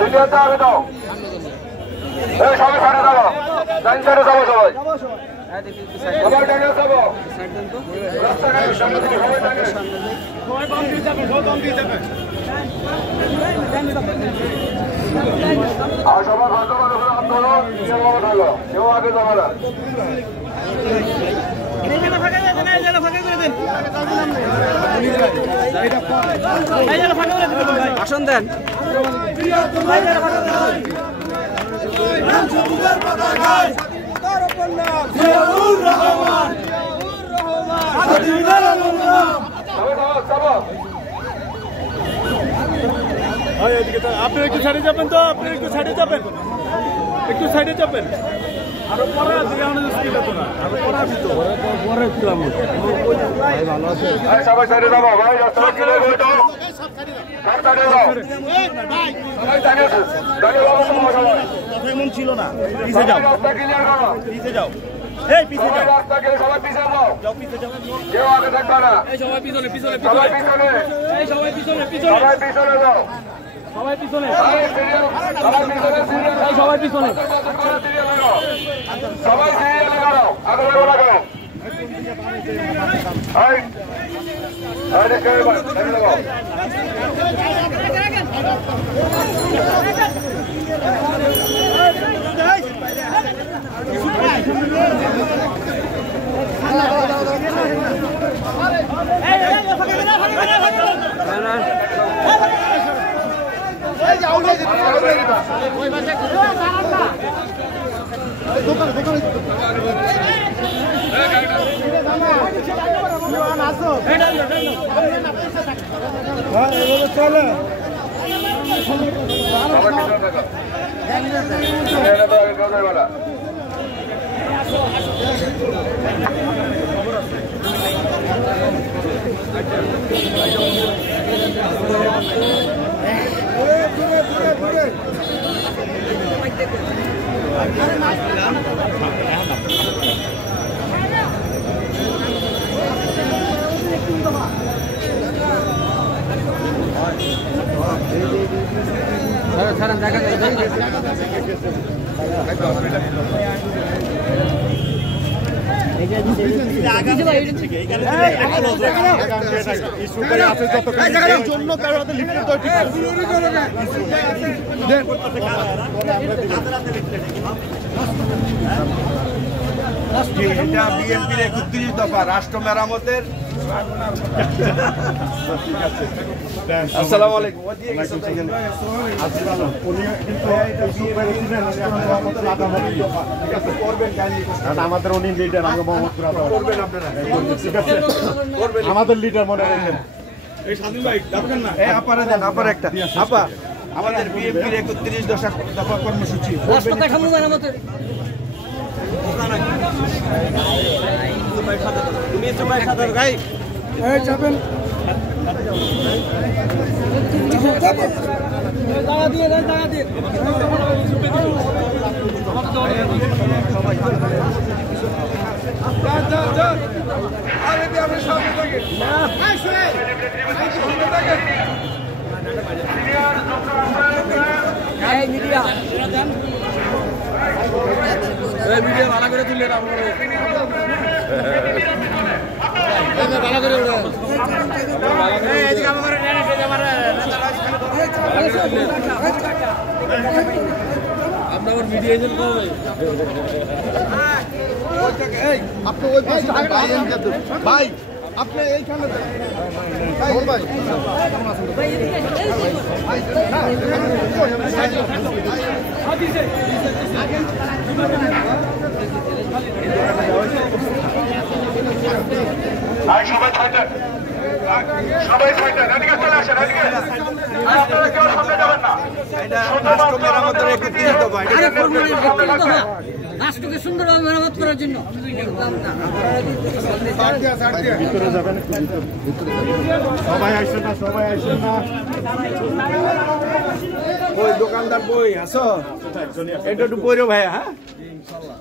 দ্বিতীয়ত আগে দাও এই সবাই সাইডে যাবো ডান সাইডে যাবো সবাই সবাই ডানে যাবো রাস্তাঘাটের সামনে থেকে সবাই ডানে সবাই বাম দিয়ে যাবেন সবাই বাম দিয়ে যাবেন আর সবাই ভাগ্যবান হয়ে আন্দোলন নিয়মভাবে থাকো কেউ আগে যাবে না আসন দেন আপনি একটু সাইডে যাবেন তো আপনি একটু সাইডে যাবেন একটু সাইডে যাবেন আরো পরে দিকে আমাদের স্পিড হতো না আরো পরে আসি তো পরে ছিলাম ভাই ভালো আছে সবাই সাইডে যাবো ভাই রাস্তা ক্লিয়ার করে দাও সব সাইডে যাও সবাই সাইডে দাঁড়িয়ে যাবো সবাই এমন ছিল না পিছে যাও রাস্তা ক্লিয়ার করো পিছে যাও এই পিছে যাও রাস্তা ক্লিয়ার সবাই পিছে যাও যাও পিছে যাও কেউ আগে থাকবে না এই সবাই পিছনে পিছনে সবাই পিছনে এই সবাই পিছনে পিছনে সবাই পিছনে যাও সবাই পিছনে সবাই পিছনে এই সবাই পিছনে সবাই সিরিয়ালে দাঁড়াও আগে লাগো লাগাও এই আরে কে ভাই এখানে লাগাও ছাড়েন দেখা যায় জন্য কারো হাতে লিফট তো ঠিক আছে এটা বিএনপির 31 দফা রাষ্ট্র মেরামতের আসসালামু আলাইকুম আমাদের উনি লিডার আমাদের লিডার মনে রাখেন একটা আপা আমাদের বিএনপির 31 দফা কর্মসূচি ভিডিও ভালো করে তুললে ভালো করে আপনার ভিডিও কবে আপনি ওই ভাই আপনি এইখানে ভাই সবাই ছয়টা সবাই ছয়টা এদিকে চলে আসেন এদিকে আপনারা কেউ সামনে যাবেন না রাষ্ট্রকে সুন্দরভাবে মেরামত করার জন্য সবাই আসছে না সবাই আসছে না ওই দোকানদার বই আসো এটা একটু বইরো ভাইয়া হ্যাঁ ইনশাআল্লাহ